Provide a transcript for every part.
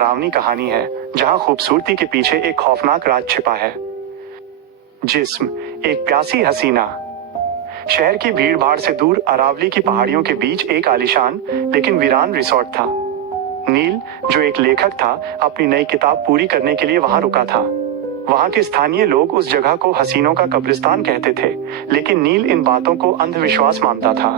डरावनी कहानी है जहां खूबसूरती के पीछे एक खौफनाक राज छिपा है। जिस्म एक प्यासी हसीना। शहर की भीड़ भाड़ से दूर अरावली की पहाड़ियों के बीच एक आलीशान लेकिन वीरान रिसोर्ट था। नील, जो एक लेखक था, अपनी नई किताब पूरी करने के लिए वहां रुका था। वहां के स्थानीय लोग उस जगह को हसीनों का कब्रिस्तान कहते थे, लेकिन नील इन बातों को अंधविश्वास मानता था।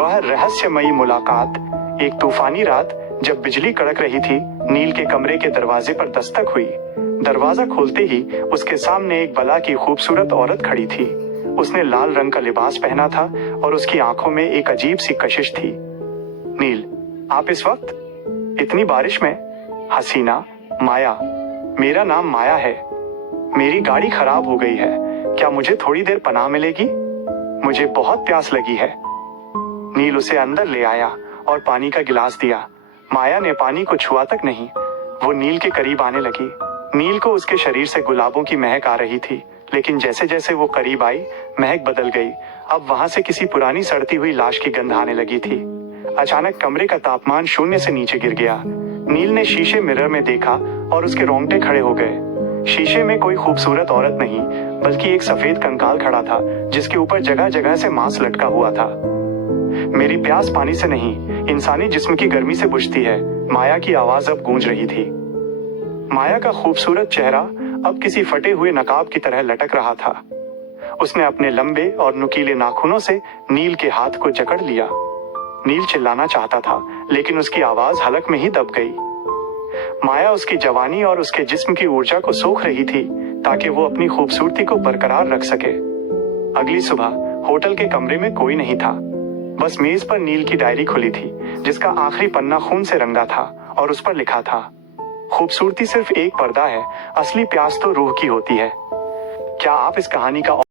वह रहस्यमयी मुलाकात एक तूफानी रात, जब बिजली कड़क रही थी, नील के कमरे के दरवाजे पर दस्तक हुई। दरवाजा खोलते ही उसके सामने एक बला की खूबसूरत औरत खड़ी थी। उसने लाल रंग का लिबास पहना था और उसकी आंखों में एक अजीब सी कशिश थी। नील, आप इस वक्त? इतनी बारिश में? हसीना, माया। मेरा नाम माया है। मेरी गाड़ी खराब हो गई है। क्या मुझे थोड़ी देर पनाह मिलेगी? मुझे बहुत प्यास लगी है। नील उसे अंदर ले आया और पानी का गिलास दिया। माया ने पानी को छुआ तक नहीं। वो नील के करीब आने लगी। नील को उसके शरीर से गुलाबों की महक आ रही थी, लेकिन जैसे जैसे वो करीब आई, महक बदल गई। अब वहां से किसी पुरानी सड़ती हुई लाश की गंध आने लगी थी। अचानक कमरे का तापमान शून्य से नीचे गिर गया। नील ने शीशे मिरर में देखा और उसके रोंगटे खड़े हो गए। शीशे में कोई खूबसूरत औरत नहीं, बल्कि एक सफेद कंकाल खड़ा था, जिसके ऊपर जगह जगह से मांस लटका हुआ था। मेरी प्यास पानी से नहीं, इंसानी जिस्म की गर्मी से बुझती है, माया की आवाज अब गूंज रही थी। माया का खूबसूरत चेहरा अब किसी फटे हुए नकाब की तरह लटक रहा था। उसने अपने लंबे और नुकीले नाखूनों से नील के हाथ को जकड़ लिया। नील चिल्लाना चाहता था, लेकिन उसकी आवाज हलक में ही दब गई। माया उसकी जवानी और उसके जिस्म की ऊर्जा को सोख रही थी, ताकि वो अपनी खूबसूरती को बरकरार रख सके। अगली सुबह होटल के कमरे में कोई नहीं था। बस मेज पर नील की डायरी खुली थी, जिसका आखिरी पन्ना खून से रंगा था और उस पर लिखा था, खूबसूरती सिर्फ एक पर्दा है, असली प्यास तो रूह की होती है। क्या आप इस कहानी का